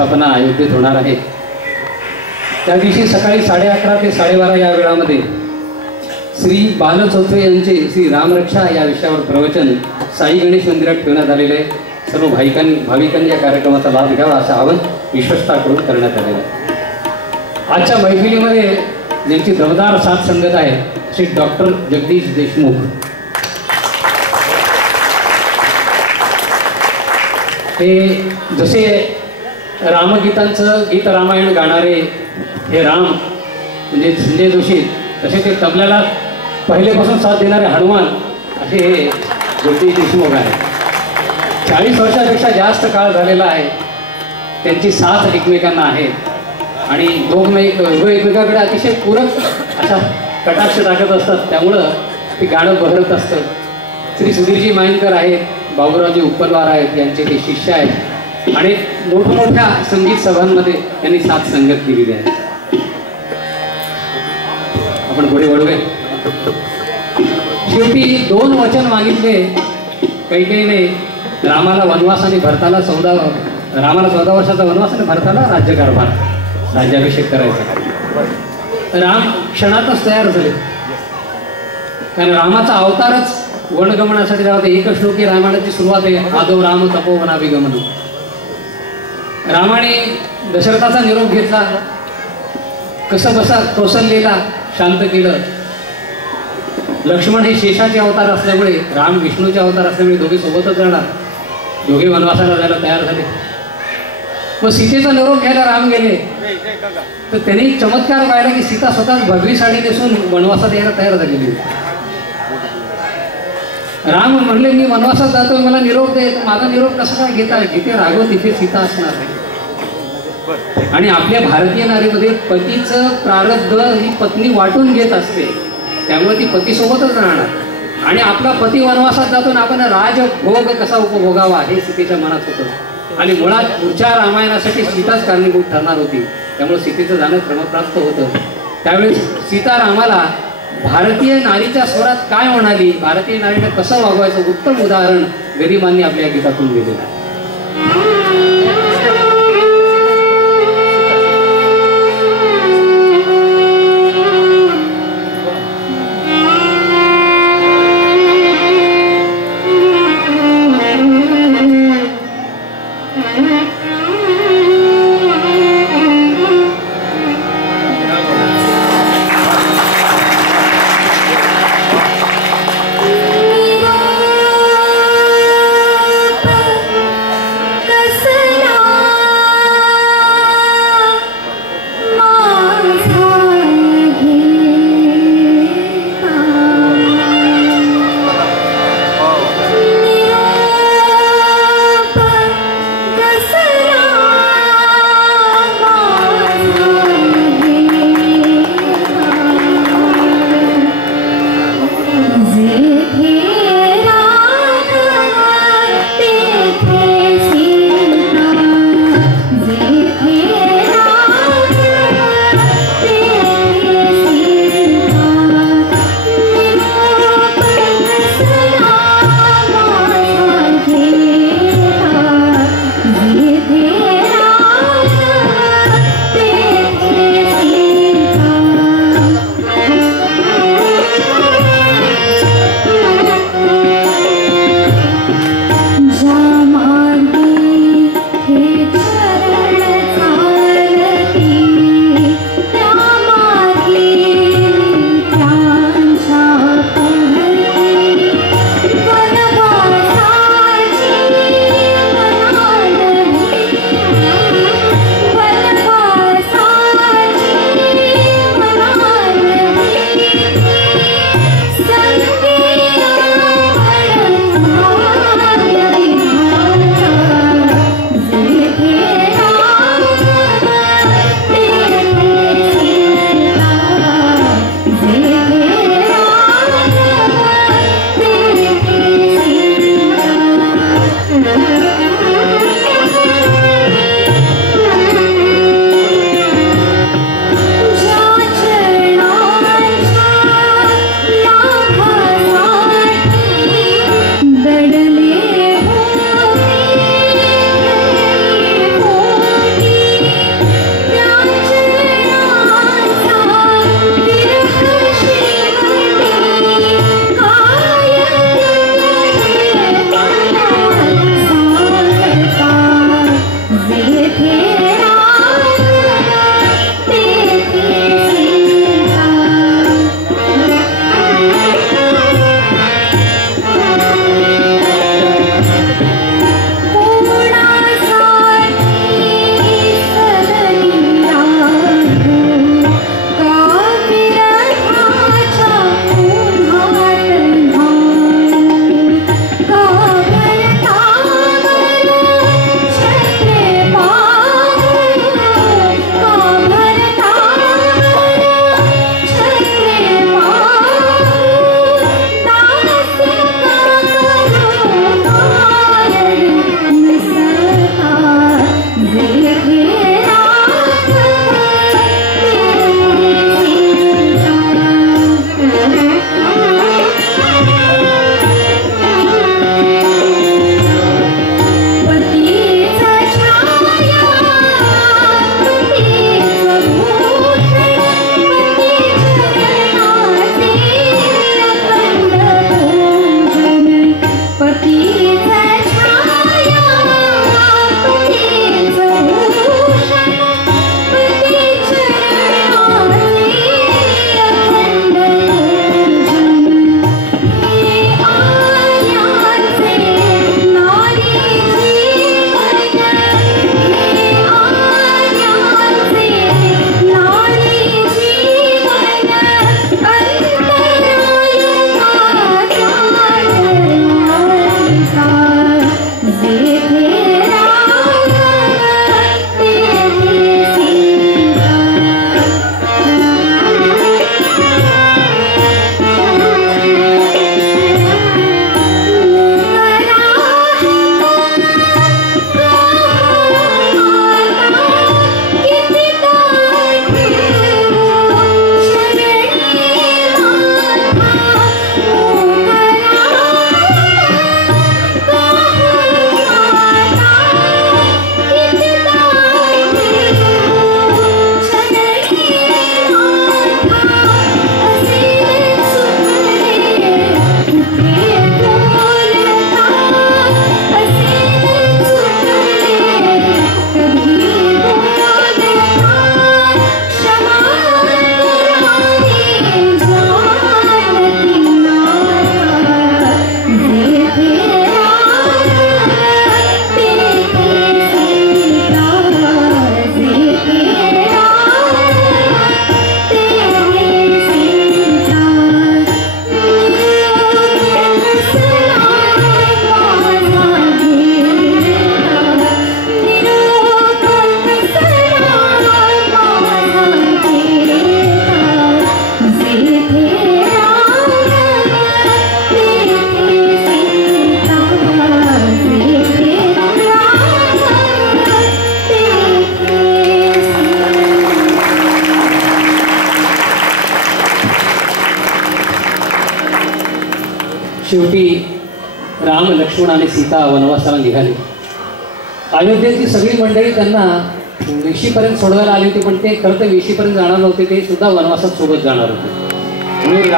स्थापना अयोध्येत होणार आहे। त्या दिवशी सकाळी 11:30 ते 12:30 या वेळामध्ये श्री बालचौथे यांचे श्री रामरक्षा या विषयावर प्रवचन साई गणेश मंदिरात ठेवण्यात आलेले आहे। सर्व भाविकांनी या कार्यक्रमाचा लाभ घ्यावा असं आवाहन विश्वस्ताकडून करण्यात आलेलं आहे। आजच्या मैफिलीमध्ये ज्यांची दमदार साथ संगत आहे श्री डॉक्टर जगदीश देशमुख, हे जसे रामगीतांचं गीत रामायण गाणारे हे राम म्हणजे संजय जोशी, तसे ते तबल्याला पहिलेपासून साथ देणारे हनुमान असे हे जगदीश देशमुख आहे। 40 वर्षापेक्षा जास्त काळ झालेला आहे त्यांची साथ एकमेकांना आहे आणि दोघं एकमेकाकडे अतिशय पूरक अशा कटाक्ष टाकत असतात, त्यामुळं ते गाणं बहरत असतं। श्री सुधीरजी मायनकर आहेत, बाबूरावजी उपलवार आहेत, यांचे ते शिष्य आहेत आणि मोठमोठ्या संगीत सभांमध्ये त्यांनी साथ संगत केलेली आहे। आपण पुढे वळूया। शेवटी 2 वचन मागितले कैकेयीने रामाला वनवास आणि भरताला 14 वर्षाचा वनवास आणि भरताला राज्यकारभार, राज्याभिषेक करायचा। राम क्षणातच तयार झाले, कारण रामाचा अवतारच वनगमनासाठी राहते। एक श्लोकी रामायणाची सुरुवात आहे, आदो राम तपोवनाभिगमन। रामाने दशरथाचा निरोप घेतला, कसं बसा कौशल्येला शांत केलं। लक्ष्मण हे शेषाचे अवतार असल्यामुळे, राम विष्णूचे अवतार असल्यामुळे दोघे सोबतच जाणार, दोघे वनवासाला जायला तयार झाले। मग सीतेचा निरोप घ्यायला राम गेले तर त्यांनी चमत्कार पाहिला की सीता स्वतःच भगवी साडी नेसून वनवासात यायला तयार झालेली। राम म्हणले मी वनवासात जातोय, मला निरोप दे। माझा निरोप कसा काय घेता, जिथे राघव तिथे सीता असणार आहे। आणि आपल्या भारतीय नारीमध्ये पतीचं प्रारब्ध ही पत्नी वाटून घेत असते, त्यामुळे ती पतीसोबतच राहणार आणि आपला पती वनवासात जातो ना, आपण राजभोग कसा उपभोगावा हे सीतेच्या मनात होतं आणि मुळात पुढच्या रामायणासाठी सीताच कारणीभूत ठरणार होती, त्यामुळे सीतेचं जाणं क्रमप्राप्त होतं। त्यावेळेस सीता रामाला भारतीय नारीच्या स्वरात काय म्हणाली, भारतीय नारीने कसं वागवायचं उत्तम उदाहरण गरिबांनी आपल्या गीतातून दिलेलं आहे। शेवटी राम, लक्ष्मण आणि सीता वनवासाला निघाले. अयोध्येची सगळी मंडळी त्यांना वेशीपर्यंत सोडवायला आली होती, पण ते खरं तर वेशीपर्यंत जाणार नव्हते, ते सुद्धा वनवासात सोबत जाणार होते. म्हणून